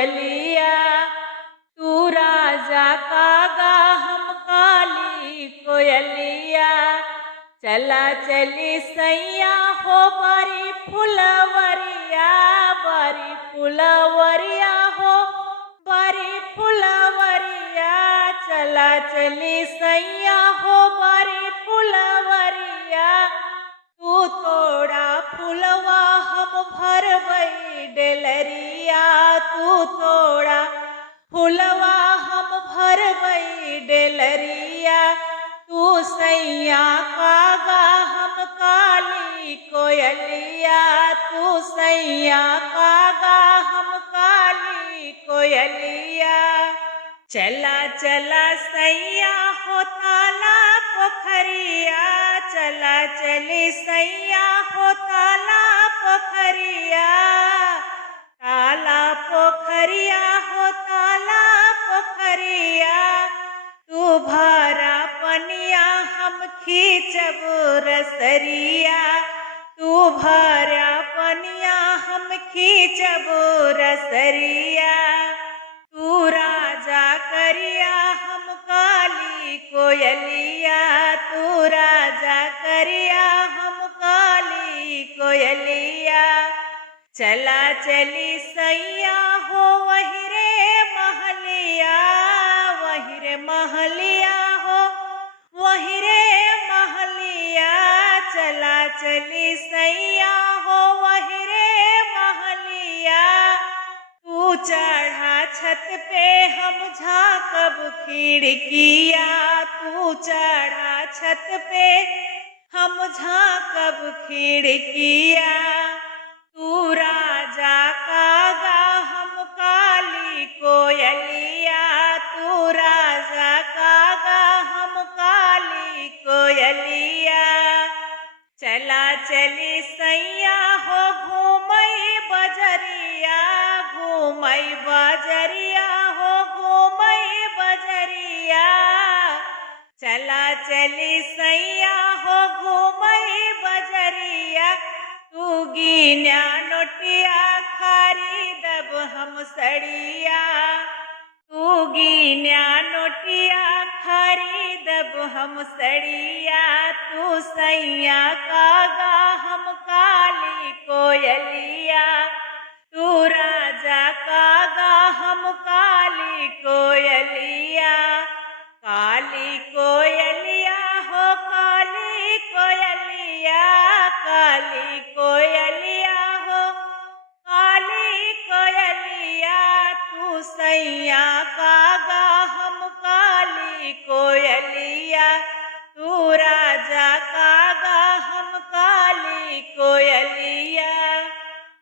कोयलिया, तू राजा कागा हम काली कोयलिया। चला चली सैया हो बारी फुलवरिया, बारी फुलवरिया हो बारी फुलवरिया। चला चली सैया हो बारी फुलवरिया, तू तोड़ा फुलवा हम भरबई डेलरिया। तू तोड़ा फुलवा हम भरबई डेलरिया, तू सैया कागा हम काली कोयलिया। तू सैया कागा हम काली कोयलिया। चला चला सैया हो ताला पोखरिया, चला चली सैया हो ताला पोखरिया। ताला पोखरिया हो ताला पोखरिया, तू भारा पनिया हम खींचब रसरिया। तू भारा पनिया हम खींचब रसरिया, तू राजा करिया हम काली कोयलिया। तू राजा करिया हम काली कोयलिया। चला चली सैया हो वही रे महलिया, वही रे महलिया हो वही रे महलिया। चला चली सैया हो वही रे महलिया, तू चढ़ा छत पे हम झाँकब खिड़किया। तू चढ़ा छत पे हम झाँकब खिड़किया, तू राजा कागा हम काली कोयलिया। तू राजा कागा हम काली कोयलिया। चला चली सैया हो घूमई बजरिया, घूमई बजरिया हो घूमई बजरिया। चला चली सैया हो घूमई बजरिया, तू गिन्या नोटिया खरीदब हम सड़िया। तू गिन्या नोटिया खरीदब हम सड़िया, तू सैया कागा हम